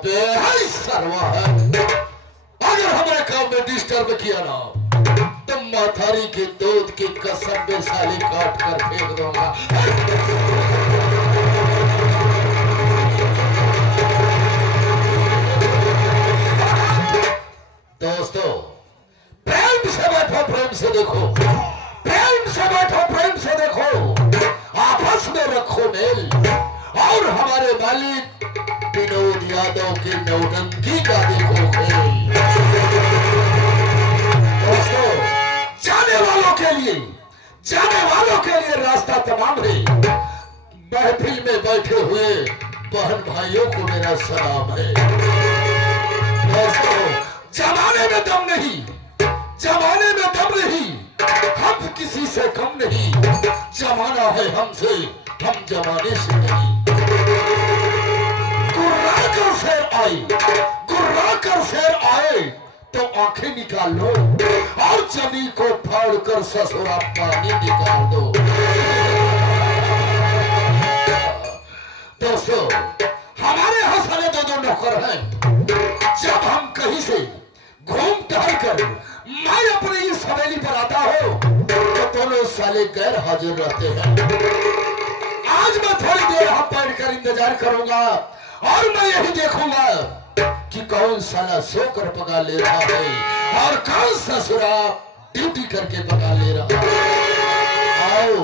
अबे हाय सरवा है, अगर हमारे काम में डिस्टर्ब किया ना तो माथारी के दूध की कसम में साली काट कर फेंक दूंगा। दोस्तों प्रेम से बैठो, प्रेम से देखो, प्रेम से बैठो, प्रेम से देखो, आपस में रखो मेल और हमारे मालिक विनोद यादव की नौटंकी का देखो खेल। दोस्तों जाने वालों के लिए रास्ता तमाम है। महफिल में बैठे हुए बहन भाइयों को मेरा सलाम है। दोस्तों जमाने में दम नहीं, जमाने में दम नहीं, हम किसी से कम नहीं, जमाना है हमसे, हम जमाने से नहीं। गुर्राकर शेर आए, गुर्राकर शेर आए तो आंखें निकाल लो और जमी को फाड़ कर ससुरा पानी निकाल दो। दोस्तों हमारे यहाँ साले दो नौकर हैं। जब हम कहीं से घूम टहल कर मैं अपनी इस हवेली पर आता हूँ तो दोनों साले गैर हाजिर रहते हैं। आज मैं थोड़ी देर यहाँ बैठकर इंतजार करूंगा और मैं यही देखूंगा कि कौन साला सोकर पका ले रहा है और कौन ससुरा ड्यूटी करके पका ले रहा है। आओ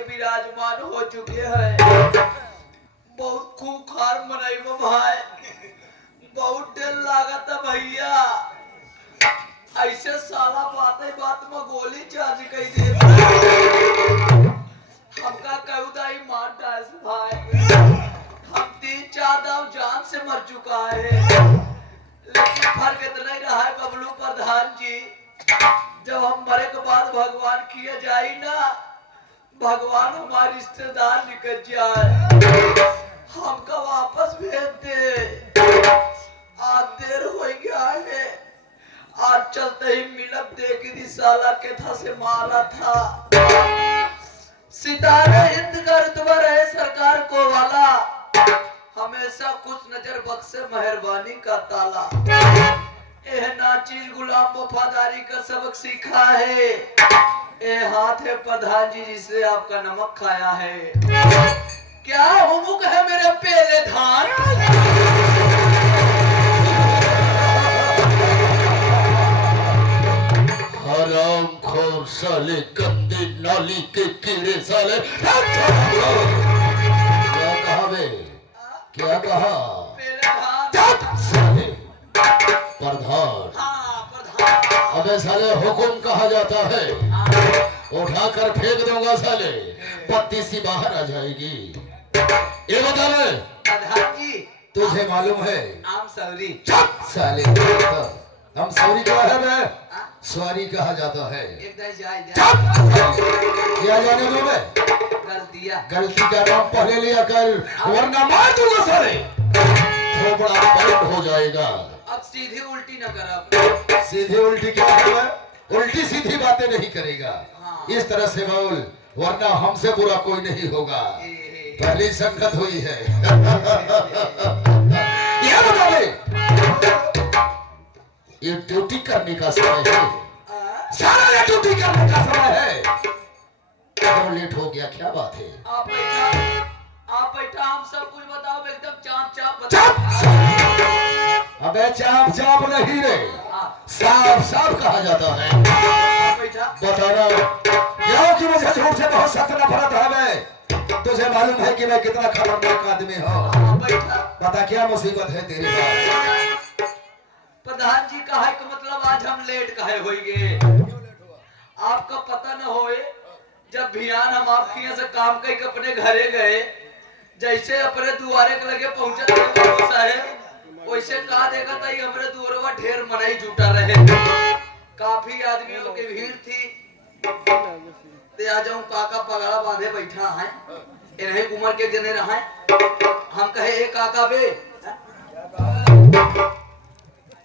विराजमान हो चुके हैं। बहुत खूंखार मनाई में भाई, बहुत डर लागत है भैया। ऐसे साला बात में गोली चार्ज कर दे हमका कहुदाई मार डाल भाई। हम 3-4 दाव जान से मर चुका है, लेकिन फर्क इतना ही रहा है बबलू प्रधान जी, जब हम मरे के बाद भगवान किए जाए ना, भगवान हमारे रिश्तेदार निकल जाए, हमका वापस भेज दे। आज देर हो गया है, आज चलते ही मिलब देखी थी साला के था से मारा था। सितारे हिंद का रुतबा रहे सरकार को वाला, हमेशा कुछ नजर बख्शे मेहरबानी का ताला। यह नाचीज गुलाम वफादारी का सबक सीखा है। ए हाथ है प्रधान जी जिससे आपका नमक खाया है। क्या हुमुक है मेरे पेले धान? हराम खोर साले, गंदे नाली के कीड़े साले। क्या कहा बे, क्या कहा? साले प्रधान। अबे साले हुकुम कहा जाता है, उठाकर फेंक दूंगा साले, पत्ती सी बाहर आ जाएगी। ये बता मैं प्रधान जी, तुझे मालूम है आम सौरी। चुप साले, हम सौरी क्या है बे? सवारी कहा जाता है। क्या जाने दो मैं? गलती का नाम पहले लिया कर, वरना मार दूंगा साले, थोड़ा बैंड हो जाएगा। अब सीधी उल्टी न कर। सीधी उल्टी क्या है? उल्टी सीधी बातें नहीं करेगा। हाँ। इस तरह से बोल, वरना हमसे बुरा कोई नहीं होगा। पहली संगत हुई है। ये बताओ, ये ड्यूटी करने का समय है, सारा ये ड्यूटी करने का समय है। क्यों लेट हो गया, क्या बात है? आप बैठा, हम सब कुछ बताओ, एकदम चाप चाप बताओ। अबे चाप चाप नहीं रे, साफ साफ कहा जाता है। बताना क्योंकि मुझे झूठ से बहुत सख्त नफरत है। मैं तुझे मालूम है कि मैं कितना खतरनाक आदमी हूँ। बता क्या मुसीबत है तेरे पास? काहे होइगे आपका पता न होए। जब भियान हम आपके यहाँ से काम करके अपने घरे गए, जैसे अपने दुआरे के लगे पहुंचे थे बाबू साहेब, वैसे का देखा था हमारे दुआरवा ढेर मनाई जुटा रहे। काफी आदमियों की भीड़ थी। ते आ जाऊं काका पगड़ा बांधे बैठा है, इन्हें उम्र के जने रहा है। हम कहे ए काका बे,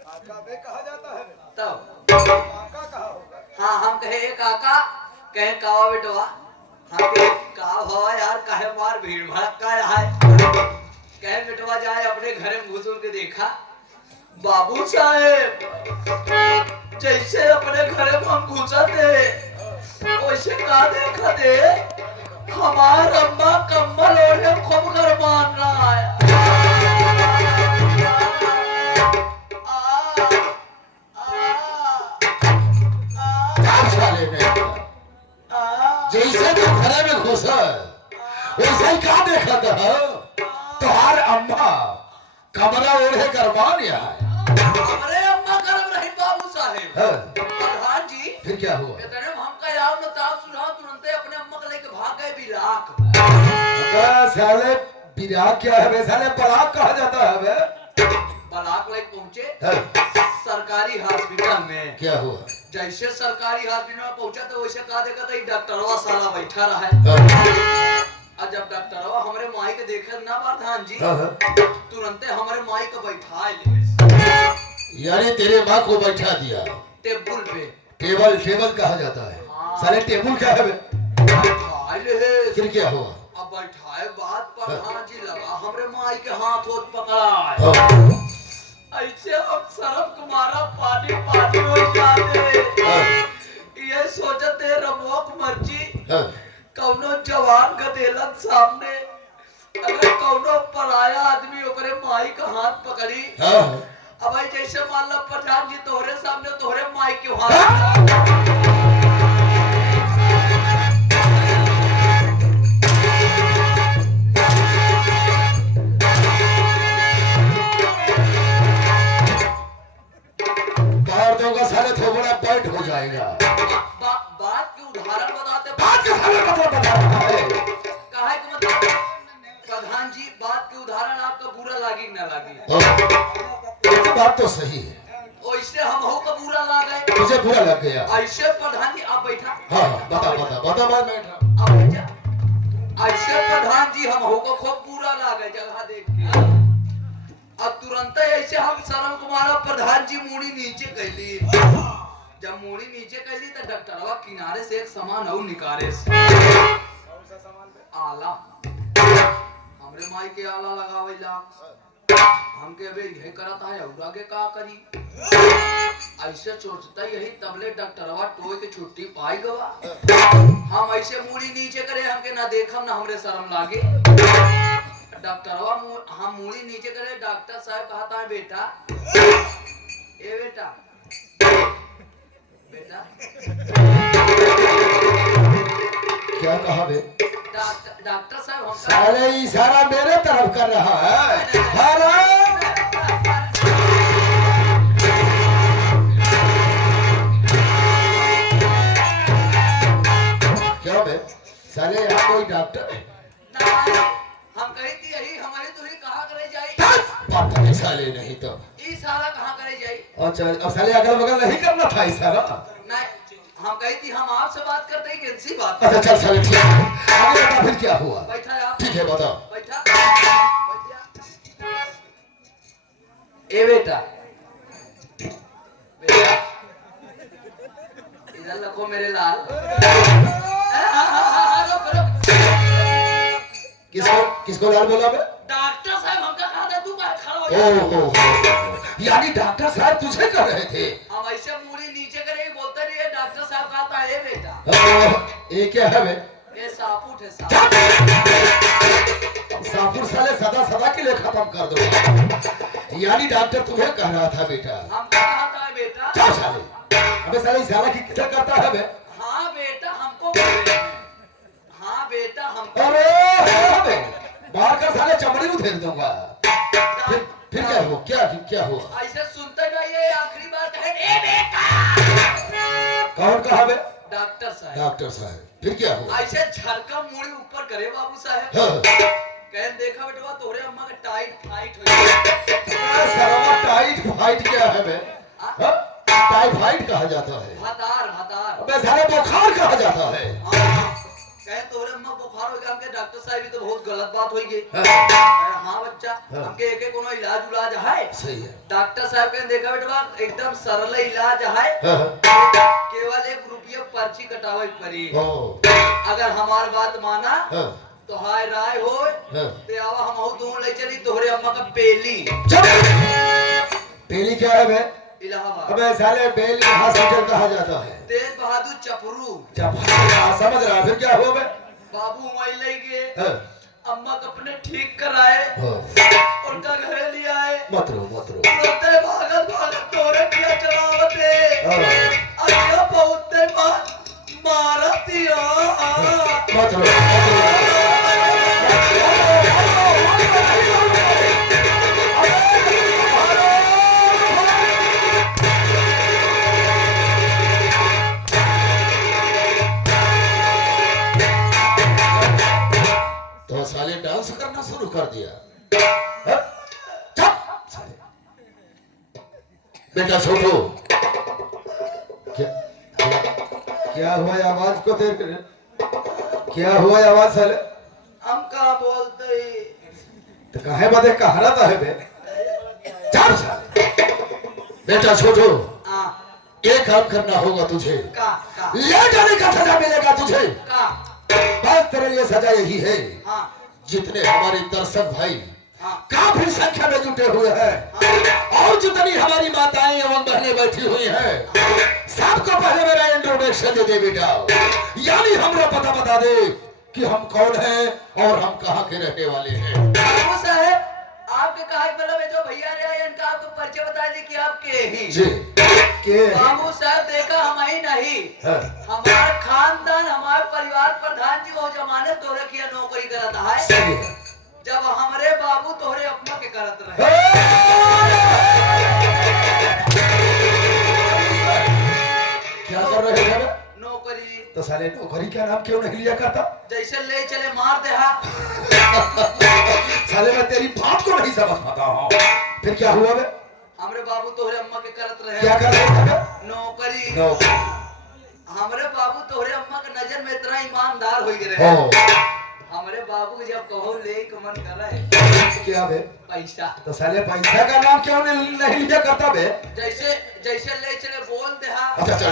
काका बे कहा जाता है तब काका कहा होगा। हाँ हम कहे ए काका, कहे कावा बेटवा, हम कहे का हवा यार काहे मार भीड़ भड़का है। कहे बेटवा जाए अपने घर में घुस के देखा, बाबू साहेब जैसे अपने घर में हम घुसा थे वैसे का देखा थे, हमार अम्मा कम्बल ओढ़े खूब घर मान रहा है। जैसे तू घरे में घुसा वैसे ही का देखा था तुम्हार अम्मा कमरा ओढ़े करमान यहाँ हमारे अम्मा गर्म रही बाबू साहेब। है। प्रधान जी फिर क्या हुआ? इतने हम का यार नताब सुना तुरंत अपने अम्मा को लेके भाग गए बिलाक। साले बिराक क्या है? साले बराक कहा जाता है बे? बलाक लेके पहुंचे है। सरकारी हॉस्पिटल में। क्या हुआ? जैसे सरकारी हॉस्पिटल में पहुंचा तो वैसे कहा देखा था डॉक्टरवा साला बैठा रहा है। है। और जब डॉक्टरवा हमारे माई के देखे ना प्रधान जी, है। तुरंत हमारे माई को बैठा ले, यानी तेरे माँ को बैठा दिया टेबल पे। टेबल टेबल कहा जाता है। साले टेबल क्या है बे? बैठा ले। फिर क्या हुआ? अब बैठाए बात प्रधान जी लगा हमरे माई के हाथ होत पकड़ा, हाँ। ऐसे अब सरफ तुम्हारा पानी पानी हो जाते। ये सोचते रमोक मर्जी हाँ। कौनो जवान गदेलन सामने, अगर कौनो पराया आदमी ओकरे माई का हाथ पकड़ी, हाँ। अब भाई जैसे मान लो प्रधान जी तोहरे सामने तोहरे माई के हाथ बाहर दूंगा साले थोबड़ा बैठ हो जाएगा। बात के उदाहरण बताते। बात के साले मतलब बता रहा है। काहे के मतलब प्रधान जी बात के उदाहरण आपका बुरा लागी ना लागी, ये बात तो सही है। वैसे हम हो का बुरा लागे। तुझे बुरा लग गया? ऐसे प्रधान जी आप बैठा। हाँ बता बता बता मैं बैठा। आप बैठा। ऐसे प्रधान जी हम हो को खूब बुरा लागे जगह देख के। अब तुरंत ऐसे हम शरण कुमार प्रधान जी मुड़ी नीचे कैली। जब मुड़ी नीचे कैली तो डॉक्टरवा किनारे से एक सामान और निकाले आला, हमरे माई के आला लगावेला। हमके अबे यही करता है और आगे का करी, ऐसे सोचता यही तबले डॉक्टरवा टोए के छुट्टी पाई गवा। हम ऐसे मुड़ी नीचे करे हमके ना देखम ना हमरे शर्म लागे। डॉक्टरवा हम मुड़ी नीचे करे, डॉक्टर साहब कहता है बेटा, ए बेटा बेटा क्या कहा बे? डॉक्टर साहब हम साले इशारा मेरे तरफ कर रहा है। क्या बे? साले यहाँ कोई डॉक्टर है? हम कही थी यही हमारी तो ही कहाँ करे जाई। पता नहीं साले नहीं तो इशारा कहाँ करे जाई। अच्छा अब साले अगल बगल नहीं करना था इशारा। नहीं हम कही थी हम आपसे बात करते ही कैसी बात। अच्छा चल साले ठीक है। आगे बता फिर क्या हुआ? बैठा आप। ठीक है बताओ। बैठा ए बेटा, बेटा इधर रखो मेरे लाल। किसको किसको लाल बोला बे? डॉक्टर साहब हमका कहा था तू खड़ा हो जा। ओहो यानी डॉक्टर साहब तुझे कर रहे थे? हम ऐसे मुड़ी नीचे करे बोलते नहीं है डॉक्टर साहब कहता है बेटा। ये क्या है बे? ये सापुट है सापुट। सापुर साले सदा सदा के लिए खत्म कर दो। यानी डॉक्टर तुम्हें कह रहा था बेटा? हम कहा था बेटा। चल साले अबे साले इशारा की किधर करता है बे? हाँ बेटा हमको, हाँ बेटा हमको। अरे बे मार कर साले चमड़ी उधेड़ दूंगा। फिर क्या हुआ? क्या हुआ? ऐसे सुनते जाइए आखिरी बार कहे ए बेटा। कौन कहा बे? डॉक्टर साहब। डॉक्टर साहब, फिर क्या हुआ? ऐसे झरका मुड़ी ऊपर करे बाबू साहब। हाँ। कह देखा बेटवा तोहरे अम्मा का टाइट फाइट हो गया। सरवा टाइट फाइट क्या है बे? हाँ? टाइफाइड कहा जाता है। भातार भातार। अबे साले बुखार कहा जाता है। कहे तोहरे अम्मा बुखार हो गया हमके डॉक्टर साहब ये तो बहुत गलत बात होई गई। हाँ। हाँ बच्चा हाँ। हमके एक कोनो इलाज उलाज है? सही है। डॉक्टर साहब कहे देखा बेटवा एकदम सरल इलाज है। हाँ। केवल 1 रुपया पर्ची कटावे पड़ी। ओ। अगर हमार बात माना हाँ। तो हाय राय हो हाँ। ते आवा हम दूर ले चली तोहरे अम्मा का पेली। पेली क्या है बे? इलाहाबाद। अबे साले बेली हॉस्पिटल कहा जाता है। तेज बहादुर चपरू। समझ रहा, फिर क्या हुआ बे? बाबू वही ले गए। हाँ। अम्मा को अपने ठीक कराए हाँ। उनका घरे ले आए। मत रो मत रो। रोते भागत भागत तोरे किया चलावते हाँ। अरे बहुत मारतिया मत रो, मत रो। तो साले डांस करना शुरू कर दिया। हाँ? चुप साले। बेटा छोटू, क्या हुआ आवाज को देख रहे? क्या हुआ आवाज साले? हम का बोलते तो काहे बदे कहरता है बे? चल साले। बेटा छोटू, एक काम करना होगा तुझे। का ले जाने का सजा मिलेगा तुझे। का बस तेरे लिए सजा यही है। हाँ जितने हमारे दर्शक भाई हाँ काफी संख्या में जुटे हुए हैं और जितनी हमारी माताएं एवं बहनें बैठी हुई हैं, सबको पहले मेरा इंट्रोडक्शन दे दे बेटा। यानी हमको पता बता दे कि हम कौन हैं और हम कहाँ के रहने वाले हैं। बाबू साहब आपके कहा मतलब है जो भैया ने इनका आपको परिचय बता दी कि आप के ही जी के बाबू साहब देखा हम ही नहीं हाँ। हमारा खानदान हमारे परिवार प्रधान जी वो जमाने तोरे किया नौकरी करता है सही है। जब हमारे बाबू तोहरे अपना के करत रहे। क्या कर रहे हैं नौकरी। तो साले नौकरी का नाम क्यों नहीं लिया करता? जैसे ले चले मार दे हा। साले मैं तेरी बात को नहीं समझ पाता हूँ। फिर क्या हुआ बे? हमारे बाबू तोहरे अम्मा के करत रहे। क्या कर रहे थे? नौकरी। नौकरी। हमारे बाबू तोहरे अम्मा के नजर में इतना ईमानदार हो गए। हमारे बाबू जब कहो ले के मन कर रहा है क्या बे? पैसा। तो साले पैसा का नाम क्यों नहीं लिया करता बे? जैसे जैसे ले चले बोल दे हा। अच्छा चल।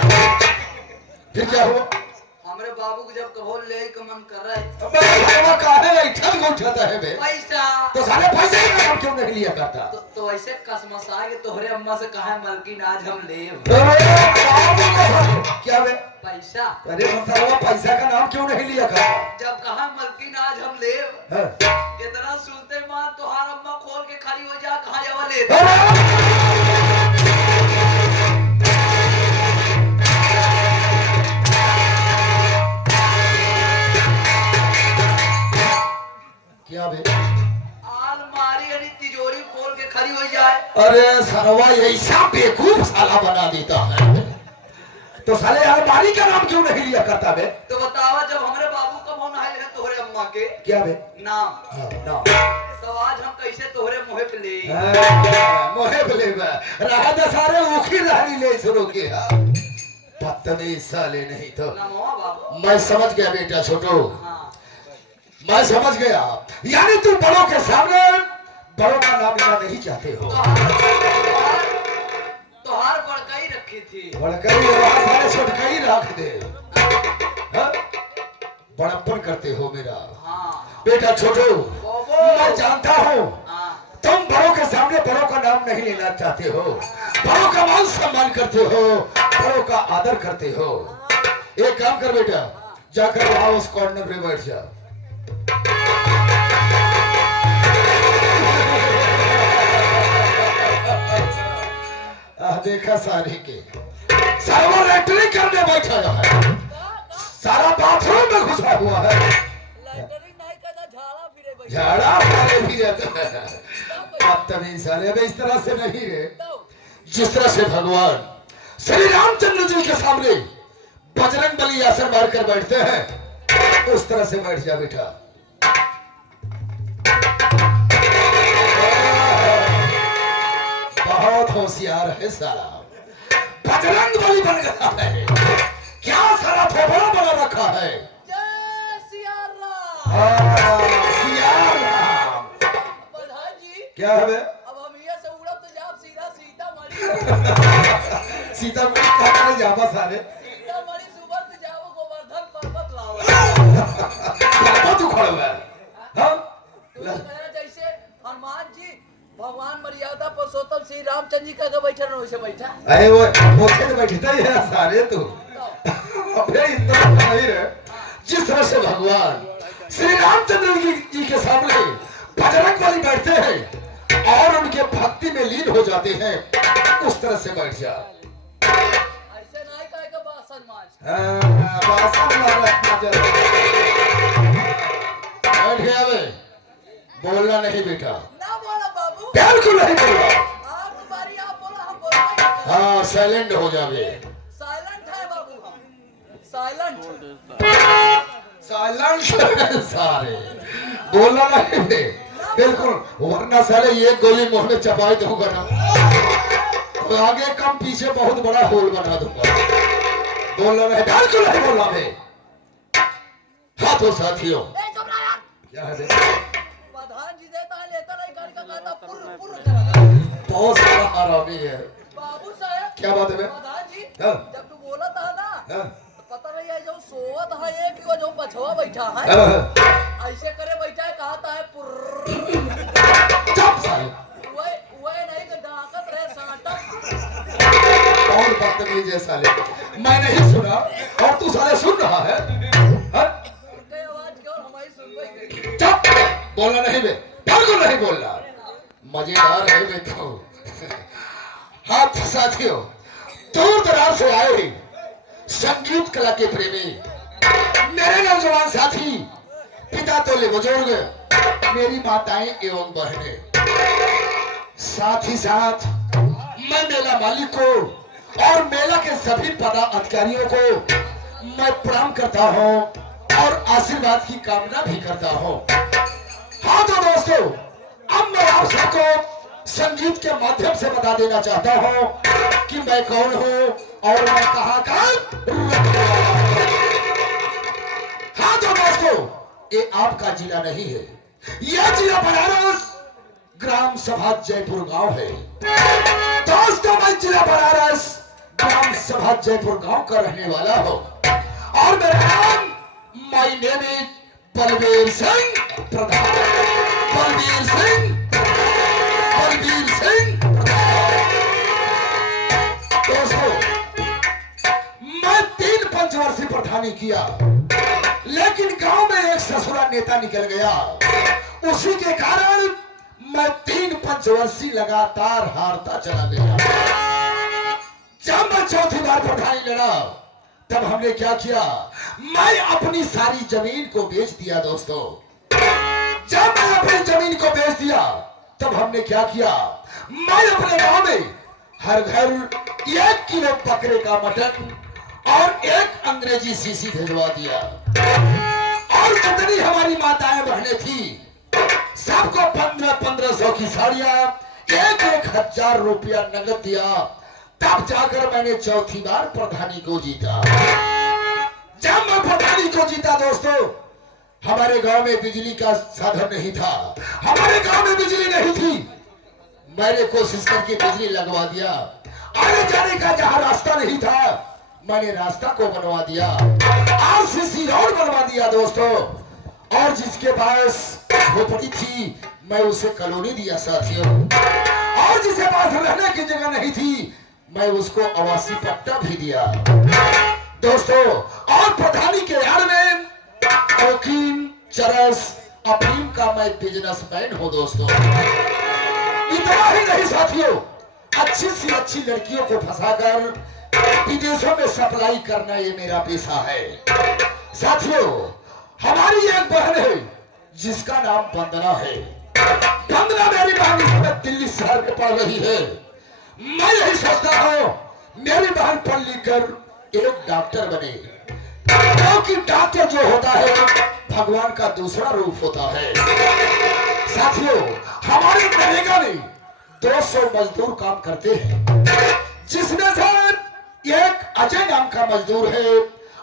फिर क्या हुआ? हमारे बाबू को जब कहो ले के मन कर रहा है अबे भगवा काहे इठल को उठाता है बे? पैसा। तो साले पैसे का नाम क्यों नहीं लिया करता? तो ऐसे कसमसा के तोहरे अम्मा से कहा मलकिन आज हम ले क्या बे? पैसा। अरे साला पैसा का नाम क्यों नहीं लिया करता? जब कहा मलकिन आज हम ले हाँ। इतना सुनते मां तोहार अम्मा खोल के खड़ी हो जा कहा जावा ले। क्या बे? अलमारी यानी तिजोरी खोल के खड़ी हो जाए। अरे सरवा ऐसा बेवकूफ साला बना देता है। तो साले अलमारी का नाम क्यों नहीं लिया करता बे? तो बतावा जब हमारे बाबू का फोन आए है तोहरे अम्मा के क्या बे? नाम हाँ, नाम। तो आज हम कैसे तोहरे मुहे पे ले। मोहे बले बे रहा दे सारे उखी रहनी ले शुरू किया। बदतमीज साले नहीं तो। नमो बाबू। मैं समझ गया बेटा छोटू। हाँ मैं समझ गया। यानी तू बड़ों के सामने बड़ों का नाम लेना नहीं चाहते हो। तोहार बड़काई रखी थी। बड़कई सारे छोटकई रख दे। हाँ? बड़प्पन करते हो मेरा। हाँ बेटा छोटू, बाबू। मैं जानता हूँ हाँ तुम बड़ों के सामने बड़ों का नाम नहीं लेना चाहते हो, बड़ों का मान सम्मान करते हो, बड़ों का आदर करते हो। एक काम कर बेटा, जाकर वहां उस कॉर्नर पे बैठ जा। देखा सारे के सारा लेटरिंग करने बैठा है, सारा बाथरूम में घुसा हुआ है। झाड़ा फिरे बदतमीज साले। अब इस तरह से नहीं रे, जिस तरह से भगवान श्री रामचंद्र जी के सामने बजरंग बली आसन मार कर बैठते हैं उस तरह से बैठ जा बेटा। बहुत होशियार है साला, बजरंग बली बन गया है। क्या सारा थोपड़ा बना रखा है। जय सिया राम। सिया राम। प्रधान जी क्या है बे? अब हम यहाँ से उड़ब तो जाब सीधा सीतामढ़ी। सीतामढ़ी क्या करे जावा सारे? सीतामढ़ी सुबह तो जाओ गोवर्धन पर्वत लाओ। क्या तू खड़ा हुआ है? हाँ? तो कहना जैसे हनुमान जी भगवान मर्यादा पुरुषोत्तम श्री रामचंद्र जी का बैठा रहो वैसे बैठा। अरे वो मोखे तो बैठता ही है सारे तू। अबे इतना नहीं रे। जिस तरह से भगवान श्री रामचंद्र जी के सामने बजरंग बली बैठते हैं और उनके भक्ति में लीन हो जाते हैं उस तरह से बैठ जा। ऐसे नहीं कहेगा बासन माज। हाँ, बासन मारा अपना जरा। बैठ गया बे, बोलना नहीं बेटा, ना बोला बाबू। बिल्कुल नहीं बोलना। आप बारी आप बोला हम बोलते हैं। हाँ साइलेंट हो जावे। साइलेंट है बाबू हम। साइलेंट। साइलेंट सारे बोलना नहीं बे, बिल्कुल, वरना साले एक गोली मुंह में चपाई दूंगा ना तो आगे कम पीछे बहुत बड़ा होल बना दूंगा। बोलना नहीं, बिल्कुल नहीं बोलना बे। हाथों साथियों ए चुप रह यार। क्या है बे? प्रधान जी देता है लेता नहीं गाड़ी का कहता पुर पुर करा। बहुत सारा आरामी है। बाबू साहब क्या बात है बे? प्रधान जी हाँ। जब तू बोला था ना हाँ, तो पता नहीं है जो सोवत है एक वो जो पछवा बैठा है हाँ, ऐसे करे बैठा है कहता है पुर। चुप साले, वह नहीं कि डाकत रहे साटा। कौन बदतमीज है साले, मैं नहीं सुना और तू साले सुन रहा है। हाँ? उनके आवाज केवल हमारी सुनवाई गई। चुप, बोलना नहीं बे, बिल्कुल नहीं बोलना। मजेदार है बे तो। हाथ साथियों, दूर दराज से आए संगीत कला के प्रेमी मेरे नौजवान साथी, पिता तोले बुजुर्ग, मेरी माताएं एवं बहनें, साथ ही साथ मैं मेला मालिक को और मेला के सभी पदाधिकारियों को मैं प्रणाम करता हूं और आशीर्वाद की कामना भी करता हूं। हाँ तो दोस्तों, अब मैं आप सबको संगीत के माध्यम से बता देना चाहता हूं कि मैं कौन हूं और मैं कहां का। हाँ तो दोस्तों, ये आपका जिला नहीं है, यह जिला बनारस ग्राम सभा जयपुर गांव है। दोस्तों, मैं जिला बनारस ग्राम सभा जयपुर गांव का रहने वाला हूं और मेरा नाम my name is Balbir Singh Pradhan. Balbir Singh, Balbir Singh. दोस्तों, मैं 3 पंचवर्षीय प्रधानी किया, लेकिन गांव में एक ससुरा नेता निकल गया। उसी के कारण मैं 3 पंचवर्षीय लगातार हारता चला गया। जब मैं चौथी बार प्रधानी लड़ा तब हमने क्या किया, मैं अपनी सारी जमीन को बेच दिया। दोस्तों, जब मैं अपनी जमीन को बेच दिया तब हमने क्या किया, मैं अपने गांव में हर घर 1 किलो बकरे का मटन और 1 अंग्रेजी सीसी भिजवा दिया। और जितनी हमारी माताएं बहनें थी सबको 1500 की साड़ियां, 1,000 रुपया नगद दिया। तब जाकर मैंने चौथी बार प्रधानी को जीता। जब मैं प्रधानी को जीता दोस्तों, हमारे गांव में बिजली का साधन नहीं था, हमारे गांव में बिजली नहीं थी। मैंने कोशिश करके बिजली लगवा दिया। आने जाने का जहां रास्ता नहीं था, मैंने रास्ता को बनवा दिया। आरसीसी रोड बनवा दिया दोस्तों। और जिसके पास झोपड़ी थी, मैं उसे कॉलोनी दिया साथियों। और जिसके पास रहने की जगह नहीं थी, मैं उसको आवासीय पट्टा भी दिया दोस्तों। और प्रधानी के यार में कोकीन, चरस, अफीम का मैं बिजनेसमैन हूं दोस्तों। इतना ही नहीं साथियों, अच्छी सी अच्छी लड़कियों को फंसाकर विदेशों में सप्लाई करना ये मेरा पेशा है साथियों। हमारी एक बहन है जिसका नाम वंदना है। वंदना मेरी बहन इस समय दिल्ली शहर में पढ़ रही है। मैं यही सोचता हूं मेरी बहन पढ़ लिख कर एक डॉक्टर बने, क्योंकि डॉक्टर जो होता है भगवान का दूसरा रूप होता है। साथियों, हमारे नरेगा में 200 मजदूर काम करते हैं, जिसमें से एक अजय नाम का मजदूर है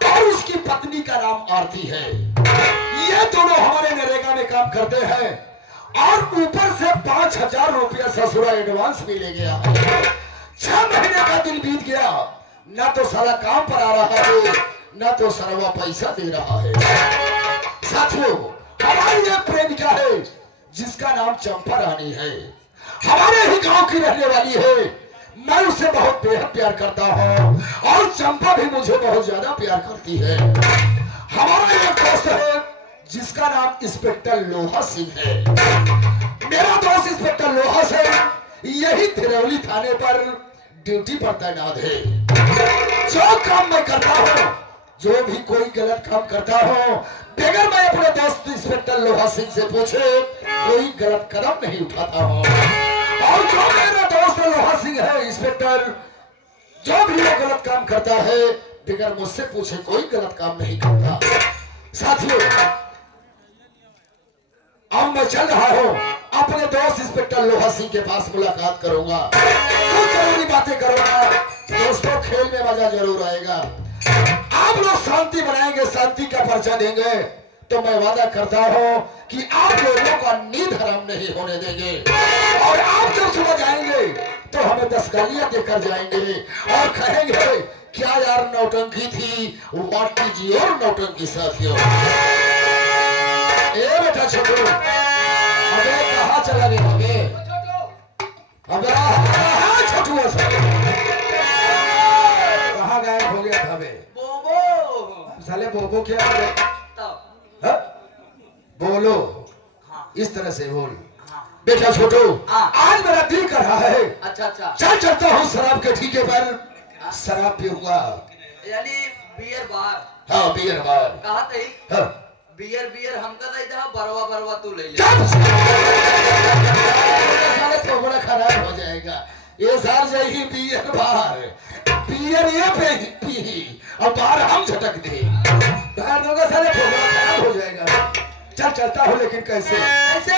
और उसकी पत्नी का नाम आरती है। ये दोनों हमारे नरेगा में काम करते हैं और ऊपर से 5000 रुपया ससुरा एडवांस भी ले गया है। 6 महीने का दिन बीत गया, ना तो साला काम पर आ रहा है, ना तो सरवा पैसा दे रहा है। साथियों, हमारी एक प्रेमिका है जिसका नाम चंपा रानी है, हमारे ही गांव की रहने वाली है। मैं उसे बहुत बेहद प्यार करता हूं और चंपा भी मुझे बहुत ज्यादा प्यार करती है। हमारा एक दोस्त है जिसका नाम इंस्पेक्टर लोहा सिंह है। मेरा दोस्त इंस्पेक्टर लोहा सिंह यही थिरौली थाने पर ड्यूटी पर तैनात है। जो काम मैं करता हूं, जो भी कोई गलत काम करता हूं, बगैर मैं अपने दोस्त इंस्पेक्टर लोहा सिंह से पूछे कोई गलत कदम नहीं उठाता हूं। और जो मेरा दोस्त लोहा सिंह है इंस्पेक्टर, जो भी वो गलत काम करता है बगैर मुझसे पूछे कोई गलत काम नहीं करता। साथियों, अब मैं चल रहा हूं, अपने दोस्त इंस्पेक्टर लोहा सिंह के पास मुलाकात करूंगा, कुछ जरूरी बातें करूंगा। दोस्तों, खेल में मजा जरूर आएगा। आप लोग शांति बनाएंगे, शांति का परिचय देंगे, तो मैं वादा करता हूं कि आप लोगों का नींद हराम नहीं होने देंगे। और आप जब सुबह जाएंगे तो हमें 10 गालियां देकर जाएंगे और कहेंगे क्या यार नौटंकी थी, व्हाट इज योर नौटंकी। साथियों, ए बेटा छोटू, अबे कहाँ चला गया? अबे हाँ छोटू, कहाँ गायब हो गया था? बोबो साले बोबो क्या है? तब बोलो, हाँ। इस तरह से बोल। हाँ। बेटा छोटू, हाँ। आज मेरा दिल कर रहा है, अच्छा अच्छा, चल चलता हूँ शराब के ठीके पर, शराब पीऊंगा। यानी बियर बार। हाँ, बियर बार। कहा तई हाँ। बियर बियर हमका दई था, बरवा बरवा तू ले ले। चल साले तो बड़ा खराब हो जाएगा। ये सार जाएगी बियर बार, बियर ये पी और बाहर हम झटक दे, बाहर दोगे साले तो बड़ा खराब हो जाएगा। चल चलता हूँ, लेकिन कैसे? ऐसे